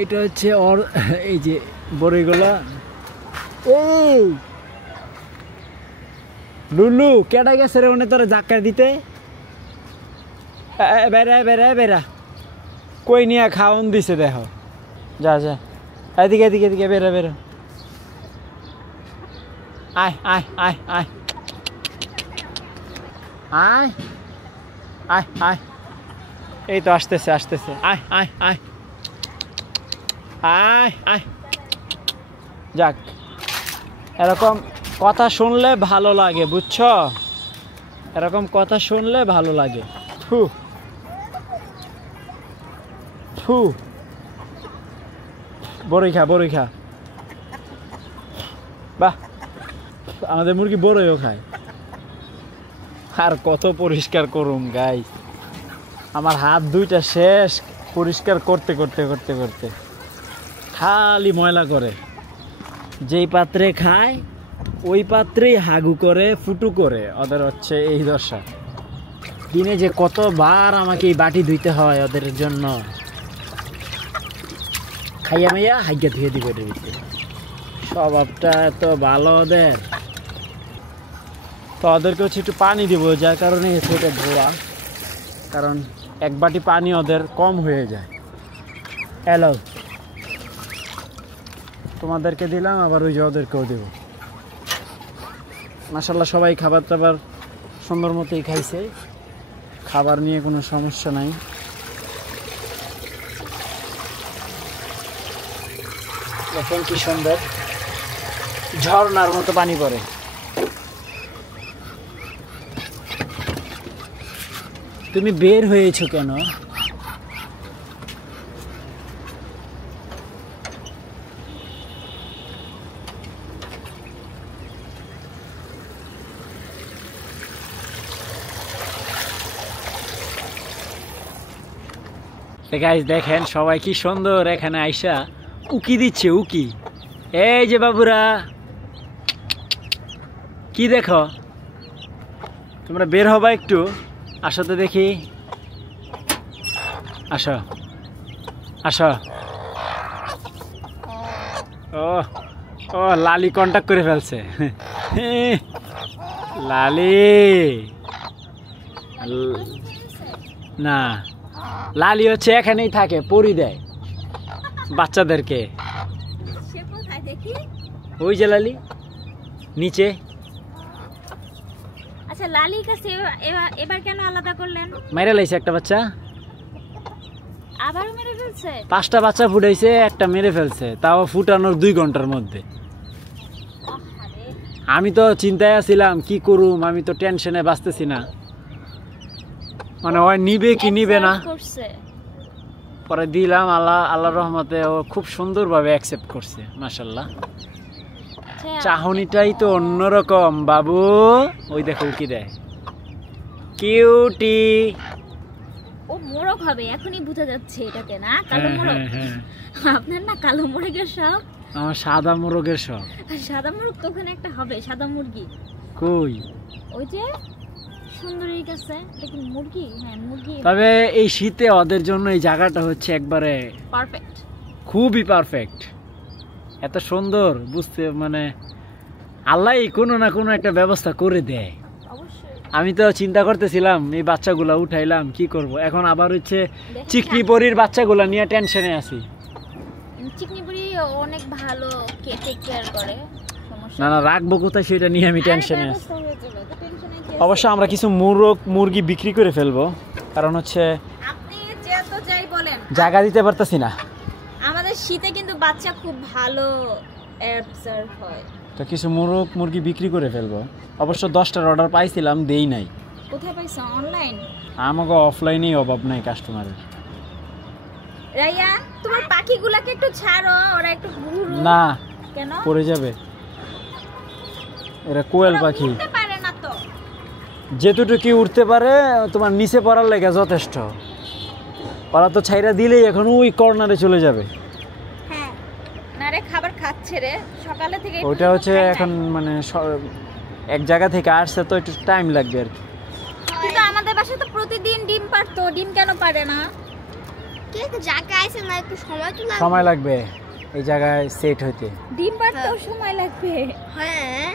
এটা হচ্ছে ওর এই যে বড়ইগুলা। এই লুলু কেডা গেছে রে ওনে তোরা জাক্কা দিতে? বেড়া বেড়া বেড়া কই নিয়ে খাওন দিছে দেখো। যা যা এদিকে এদিকে এদিকে বেরো বেরো। আয় আয় আয় আয় আয় আয় আয় এই তো আসতেছে আসতেছে। আয় আয় আয় আয় আয়। যাক এরকম কথা শুনলে ভালো লাগে বুঝছো, এরকম কথা শুনলে ভালো লাগে। ফু ফু বড়ই খা বড়ই খা। বাহ আমাদের মুরগি বড়ইও খায়। আর কত পরিষ্কার করুম গাইস, আমার হাত দুইটা শেষ পরিষ্কার করতে করতে করতে করতে খালি ময়লা করে। যেই পাত্রে খায় ওই পাত্রেই হাগু করে ফুটু করে। ওদের হচ্ছে এই দশা। দিনে যে কতবার আমাকে এই বাটি ধুইতে হয় ওদের জন্য। খাইয়া মাইয়া হাইয়া ধুয়ে দিবে এটার ভিতরে। স্বভাবটা এত ভালো ওদের। তো ওদেরকে হচ্ছে একটু পানি দিব, যার কারণে এটা ধোয়া। কারণ এক বাটি পানি ওদের কম হয়ে যায়। এলো তোমাদেরকে দিলাম, আবার ওই যে ওদেরকেও দেবো। মাশাআল্লাহ সবাই খাবার টাবার সুন্দর মতোই খাইছে, খাবার নিয়ে কোনো সমস্যা নাই। দেখেন কি সুন্দর ঝর্ণার মতো পানি পড়ে। তুমি বের হয়েছো কেন? গাইস দেখেন সবাই কি সুন্দর এখানে আইসা উকি দিচ্ছে। উকি এই যে বাবুরা কি দেখো, তোমরা বের হবা একটু, আসো তো দেখি। আসো আসো। ও ও লালি কন্টাক্ট করে ফেলছে। লালি না, লালি হচ্ছে এখানেই থাকে, পরি দেয় বাচ্চাদেরকে। ওই যে লালি নিচে। আচ্ছা লালির কাছে এবার কেন আলাদা করলেন? মেরে লাইছে একটা বাচ্চা, আবারও মেরে ফেলছে। 5টা বাচ্চা ফুটাইছে, একটা মেরে ফেলছে, তাও ফুটানোর 2 ঘন্টার মধ্যে। আমি তো চিন্তায় আছিলাম কি করুম, আমি তো টেনশনে বাঁচতেছি না, মানে ওই নিবে কি নিবে না। পরে দিলাম, আল্লাহর রহমতে ও খুব সুন্দরভাবে অ্যাকসেপ্ট করছে মাশাআল্লাহ। চাহনিটাই তো অন্যরকম বাবু। ওই দেখো কি দেয়, কিউটি। ও মোরগ হবে, এখনই বোঝা যাচ্ছে এটাকে না কালো মোরগ। আপনার না কালো মোরগের শখ, আমার সাদা মোরগের শখ। সাদা মোরগ তো ওখানে একটা হবে, সাদা মুরগি কই? ওই যে সুন্দরীর কাছে। এটা কি মুরগি? হ্যাঁ মুরগি। তবে এই শীতে ওদের জন্য এই জায়গাটা হচ্ছে একবারে পারফেক্ট, খুবই পারফেক্ট। এত সুন্দর, বুঝতে মানে আল্লাহ কোনো না কোনো একটা ব্যবস্থা করে দেয়। আমি তো চিন্তা করতেছিলাম এই বাচ্চাগুলা উঠাইলাম কি করব, এখন আবার হচ্ছে চিকনি পরির বাচ্চাগুলা নিয়ে টেনশনে আছি। চিকনি পরি অনেক ভালো টেক কেয়ার করে, না না রাখবো কোথায় সেটা নিয়ে আমি টেনশনে আছি। অবশ্য আমরা কিছু মুরগি বিক্রি করে ফেলবো, কারণ হচ্ছে আপনি যত যাই বলেন জায়গা দিতে পারতেছি না। আমাদের শীতে কিন্তু বাচ্চা খুব ভালো অ্যাবজর্ব হয়, তো কিছু মুরগি বিক্রি করে ফেলবো। অবশ্য 10টার অর্ডার পাইছিলাম, দেই নাই। কোথায় পাইছো? অনলাইন? আমাকে অফলাইনেই অভাব নাই কাস্টমারের। রাইয়া তোমার পাখিগুলোকে একটু ছাড়ো, ওরা একটু ঘুরুক। না কেন? পড়ে যাবে, এরা কোয়েল পাখি। উঠতে পারে না তো, যেটুকু উঠতে পারে তোমার নিচে পড়ার লেগে যথেষ্ট। ওরা তো ছাইরা দিলেই এখন ওই কর্নারে চলে যাবে। হ্যাঁ না রে খাবার খাচ্ছে রে সকালে থেকে। ওইটা হচ্ছে এখন মানে এক জায়গা থেকে আসছে তো একটু টাইম লাগবে আর কি। কিন্তু আমাদের বাসায় তো প্রতিদিন ডিম পারতো, ডিম কেন পারে না? কে জায়গা আছে না, একটু সময় তো লাগবে। সময় লাগবে এই জায়গায় সেট হইতে। ডিম পাড়তেও সময় লাগবে। হ্যাঁ